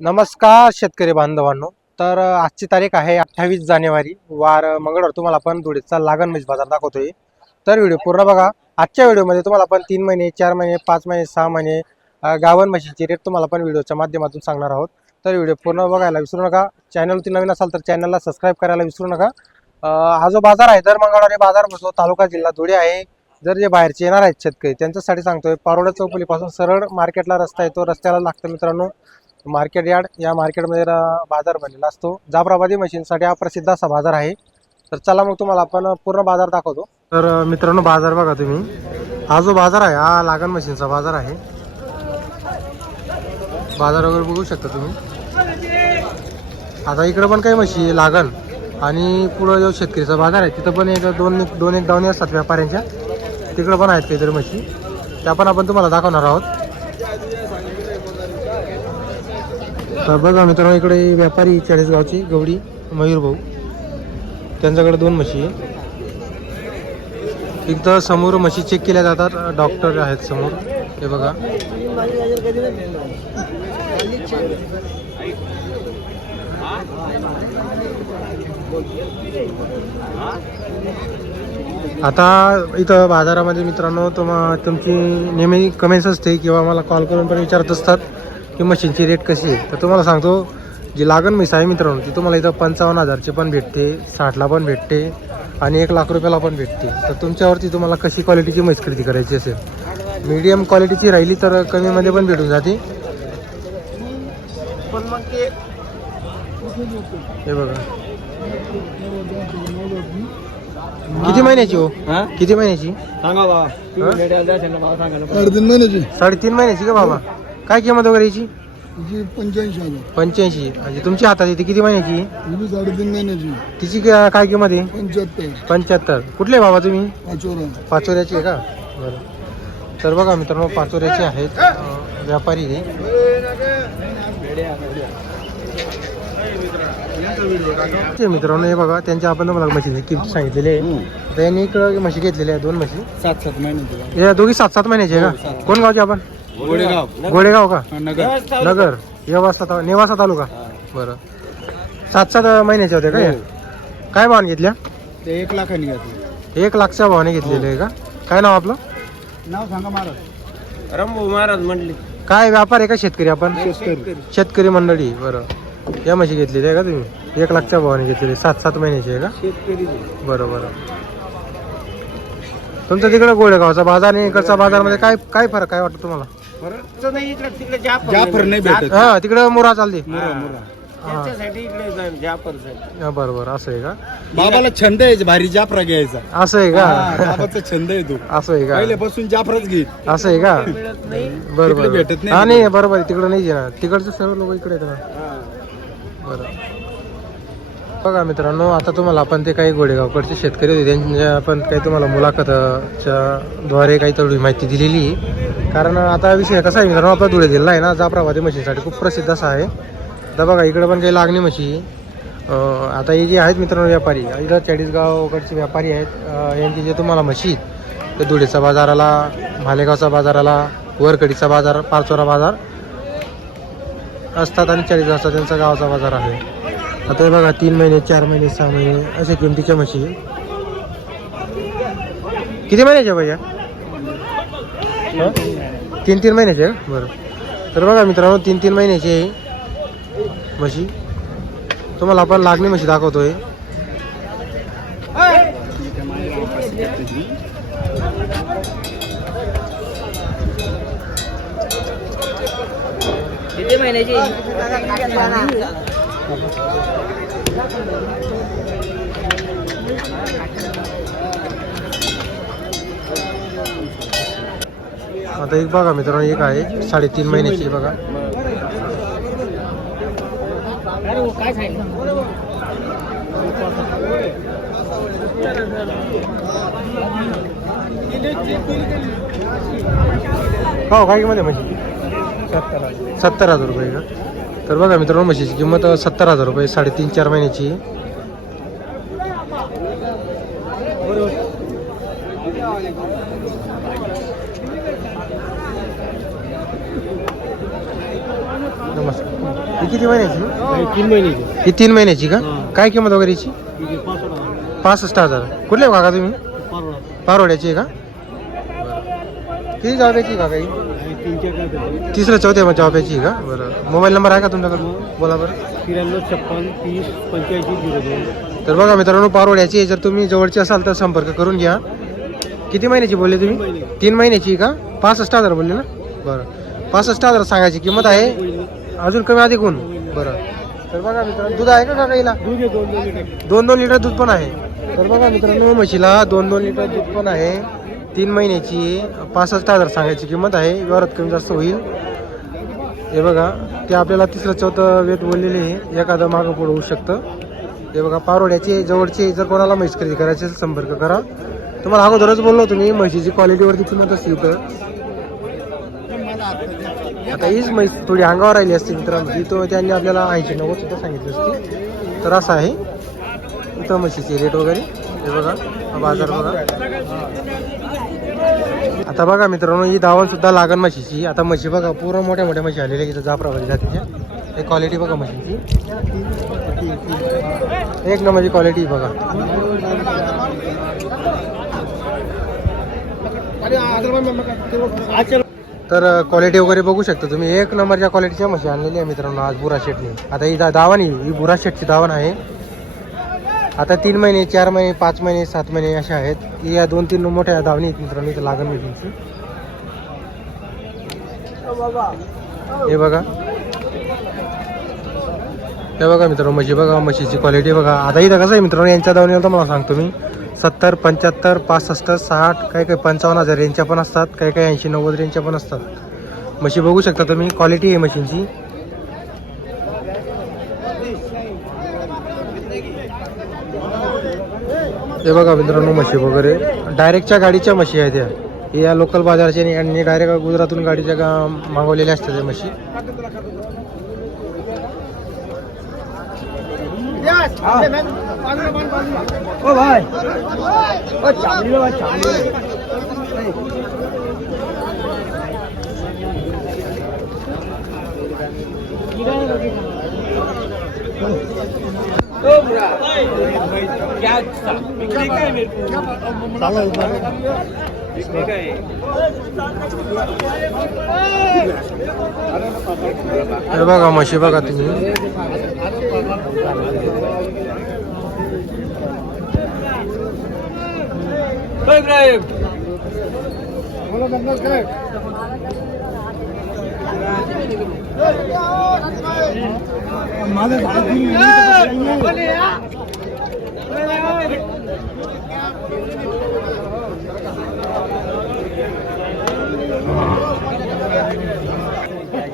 नमस्कार शेतकरी बांधवांनो. तर आजची तारीख आहे अठ्ठावीस जानेवारी. वार मंगळवार तुम्हाला आपण धुळेचा लागण मीज बाजार दाखवतोय. तर व्हिडिओ पूर्ण बघा. आजच्या व्हिडिओमध्ये तुम्हाला आपण तीन महिने चार महिने पाच महिने सहा महिने गावन म्हशीचे रेट तुम्हाला आपण व्हिडिओच्या माध्यमातून सांगणार आहोत. तर व्हिडिओ पूर्ण बघायला विसरू नका. चॅनलवरती नवीन असाल तर चॅनलला सबस्क्राईब करायला विसरू नका. हा जो बाजार आहे दर मंगळवारी बाजार भरतो तालुका जिल्हा धुळे आहे. जर जे बाहेरचे येणार आहेत शेतकरी त्यांच्यासाठी सांगतोय पारोडा चौकलीपासून सरळ मार्केटला रस्ता येतो. रस्त्याला लागतं मित्रांनो. मार्केट यार्ड या मार्केटमध्ये बाजार भरलेला असतो. जाफराबादी मशीनसाठी हा प्रसिद्ध असा बाजार आहे. तर चला मग तुम्हाला आपण पूर्ण बाजार दाखवतो. तर मित्रांनो बाजार बघा तुम्ही. हा जो बाजार आहे हा लागण मशीनचा बाजार आहे. बाजार वगैरे बघू शकता तुम्ही. आता इकडं पण काही म्हशी लागण आणि पुढं जो शेतकरीचा बाजार आहे तिथं पण एक दोन दोन एक दावणी असतात व्यापाऱ्यांच्या. तिकडं पण आहेत काहीतरी म्हशी त्या पण आपण तुम्हाला दाखवणार आहोत. तर बघा मित्रांनो इकडे व्यापारी चाळीसगावची गवडी मयूर भाऊ. त्यांच्याकडे दोन म्हशी आहे एकदा समोर म्हशी चेक केल्या जातात. डॉक्टर आहेत समोर. हे बघा. आता इथं बाजारामध्ये मित्रांनो तुम तुमची नेहमी कमेंट्स असते किंवा मला कॉल करून पण विचारत असतात. की मशीनची रेट कशी आहे? तर तुम्हाला सांगतो जी लागण म्हैस आहे मित्रांनो ती तुम्हाला इथं पंचावन्न हजारची पण भेटते साठला पण भेटते आणि एक लाख रुपयाला पण भेटते. तर तुमच्यावरती तुम्हाला कशी क्वालिटीची म्हैस खरेदी करायची असेल? मीडियम क्वालिटीची राहिली तर कमीमध्ये पण भेटून जाते. पण मग ते हे बघा. किती महिन्याची हो? किती महिन्याची? सांगा बा. हा? साडेतीन महिन्याची. साडेतीन महिन्याची का बाबा? काय किंमत वगैरे याची? तिची पंच्याऐंशी हजार पंच्याऐंशी. म्हणजे तुमची हातात येते किती महिन्याची? ही बी साडेतीन महिन्याची. तिची का- काय किंमत आहे? पंच्याहत्तर. पंच्याहत्तर. कुठले बाबा तुम्ही? पाचोरा. पाचोऱ्याची आहे का? बरं. तर बघा मित्रांनो पाचोऱ्याचे आहेत. अं, व्यापारी हे. ते मित्रांनो हे बघा त्यांच्या आपण तुम्हाला म्हशीची किंमत सांगितलेली आहे. तर यांनी इकडं म्हशी घेतलेल्या आहे दोन म्हशी. सात सात महिन्याची या दोघी सात सात महिन्याचे आहे का? कोण गावचे आपण? गोडेगाव. गोडेगाव का? नगर. नगर नेवासा ता- नेवासा तालुका. बरं. सात सात महिन्याच्या होत्या का या? काय भावाने घेतल्या? ते एक लाखांनी घातली. एक लाखच्या भावाने घेतलेले आहे का? काय नाव आपलं? नाव सांगा महाराज. रंभू महाराज म्हणले काय व्यापार आहे का शेतकरी आपण? शेतकरी. शेतकरी. मंडळी बरं. या म्हशी घेतलेली आहे का तुम्ही? एक लाखच्या भावाने घेतलेली सात सात महिन्याची आहे का? शेतकरी. बरं बरं. तुमचं तिकडं गोळेगावचा बाजार आणि इकडचा बाजारमध्ये काय काय फरक काय वाटतं तुम्हाला? परत नाही इकडे तिकडे जाफर जाफर नाही भेटत. हा तिकडं मुरा चालते. मुरा मुरा. हा त्याच्यासाठी इकडे जा- जाफरसाठी हा, बरं बरं असं आहे का? बाबाला छंद आहे भारी जाफरा घ्यायचा. असं आहे हा, का बाबाचा छंद आहे तो. असं आहे का? पहिल्यापासून जाफराच घे. असं आहे का? मिळत नाही. बरं तिकडे बरं. भेटत नाही. हा नाही बरोबर आहे तिकडं नाही ना तिकडचे सर्व लोक इकडे येतात ना. बरं. बघा मित्रांनो आता तुम्हाला आपण ते काही गोडेगावकडचे शेतकरी होते त्यांच्या आपण काही तुम्हाला मुलाखतच्या द्वारे काही थोडी माहिती दिलेली आहे. कारण आता विषय कसा आहे मित्रांनो आपला धुळे जिल्हा आहे ना जाफराबादी म्हशीसाठी खूप प्रसिद्ध असा आहे. तर बघा इकडं पण काही लागणी म्हशी. आता हे जे आहेत मित्रांनो व्यापारी इकडं चाळीसगावकडचे व्यापारी आहेत. यांची यांचे जे तुम्हाला म्हशी ते धुळेचा बाजाराला मालेगावचा बाजाराला वरकडीचा बाजार पारचोरा बाजार असतात आणि चाळीस असतात त्यांचा गावाचा बाजार आहे. आता बघा तीन महिने चार महिने सहा महिने अशा किमतीच्या म्हशी. किती महिन्याच्या भैया? तीन तीन महिन्याचे का? बरं. तर बघा मित्रांनो तीन तीन महिन्याचे आहे म्हशी. तुम्हाला आपण लागणी म्हशी दाखवतोय. किती महिन्याची आता एक बघा मित्रांनो एक आहे साडेतीन महिन्याची बघा. हो काय किंमत आहे म्हशी? सत्तर हजार रुपये का? तर बघा मित्रांनो म्हशीची किंमत सत्तर हजार रुपये साडेतीन चार महिन्याची आहे. नमस्कार ही किती महिन्याची? तीन महिने ही तीन महिन्याची का? काय किंमत वगैरे हिची? पासष्ट हजार. कुठले हो काका तुम्ही? पारोड्याची आहे. का? किती जबाब्याची काका ही? तिसऱ्या चौथ्या जबाब्याची आहे का? बरं. मोबाईल नंबर आहे का तुमच्याकडे? बोला बरं. त्र्याण्णव छप्पन तीस पंच्याऐंशी झिरो दोन. तर बघा मित्रांनो पारोड्याची आहे. जर तुम्ही जवळचे असाल तर संपर्क करून घ्या. किती महिन्याची बोलले तुम्ही? तीन महिन्याची का? पासष्ट हजार बोलले ना? बरं. पासष्ट हजार सांगायची किंमत आहे? अजून कमी अधिक होऊन. बरं. तर बघा मित्रांनो. दूध आहे का काका हिला? दोन दोन लिटर. दूध पण आहे. तर बघा मित्रांनो म्हशीला दोन दोन लिटर दूध पण आहे. तीन महिन्याची आहे. पासष्ट हजार सांगायची किंमत आहे. व्यवहारात कमी जास्त होईल. हे बघा ते आपल्याला तिसरं चौथं वेट बोललेले आहे. एखादं मागं पुढं होऊ शकतं. हे बघा पारोड्याचे जवळचे जर कोणाला म्हैस खरेदी करायची असेल संपर्क करा. तुम्हाला अगोदरच बोललो तुम्ही म्हशीची क्वालिटीवरती किंमत असली तर. आता हीच म्हैस थोडी अंगावर राहिली असती मित्रांनो. ती तो त्यांनी आपल्याला ऐंशी नव्वद सुद्धा सांगितली असती. तर असं आहे. इथं म्हशीचे रेट वगैरे. हे बघा बाजार बघा. आता बघा मित्रांनो ही धावण सुद्धा लागण म्हशीची. आता म्हशी बघा पूर्ण मोठ्या मोठ्या म्हशी आलेल्या इथं जाफराबादी जातीच्या. हे क्वालिटी बघा म्हशीची. एक नंबरची क्वालिटी बघा. तर क्वालिटी वगैरे बघू शकता तुम्ही. एक नंबरच्या क्वालिटीच्या म्हशी आणलेली आहे मित्रांनो आज बुरा शेटने आता ही दा- दावण ही ही बुरा शेटची दावण आहे आता तीन महिने चार महिने पाच महिने सात महिने अशा आहेत. या दोन तीन मोठ्या दावणी आहेत मित्रांनो इथं लागण मिळतील हे बघा. हे बघा मित्रांनो म्हशी बघा म्हशीची क्वालिटी बघा. आता इथं कसं आहे मित्रांनो यांच्या दावणीला तर मला सांगतो मी. सत्तर पंच्याहत्तर पासष्ट साठ काही काही पंचावन्न हजार रेंजच्या पण असतात काही काही ऐंशी नव्वद रेंजच्या पण असतात. म्हशी बघू शकता तुम्ही क्वालिटी आहे मशीनची. हे बघा मित्रांनो म्हशी वगैरे. डायरेक्टच्या गाडीच्या म्हशी आहेत या. हे या लोकल बाजारच्या आणि डायरेक्ट गुजरातून गाडीच्या गा मागवलेल्या असतात या म्हशी ओ भाई ओ चांगली बा चांगली क्या काय मेरे हे बघा म्हशी बघा तुम्ही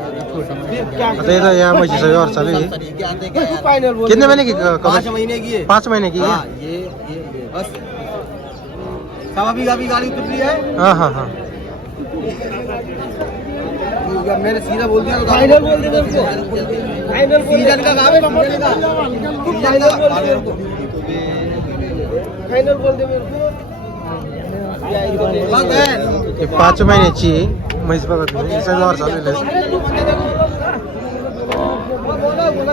आता इथं या म्हशीचा व्यवहार चालू आहे. कितने महीने की क- पाँच कवर महीने की है पाच महिने की हाँ, हाँ ये ये ये बस. सवा बीघा भी गाड़ी उतर रही है हाँ हाँ। हाँ मैंने सीधा बोल दिया तो फाइनल बोल दे मेरे को। फाइनल बोल सीजन का काम है सीजन का। सीजन का फाइनल बोल दे मेरे को। बस है। हे पाच महिन्याची म्हैस बघा तुम्ही हिचा व्यवहार चाललेला आहे बोला बोला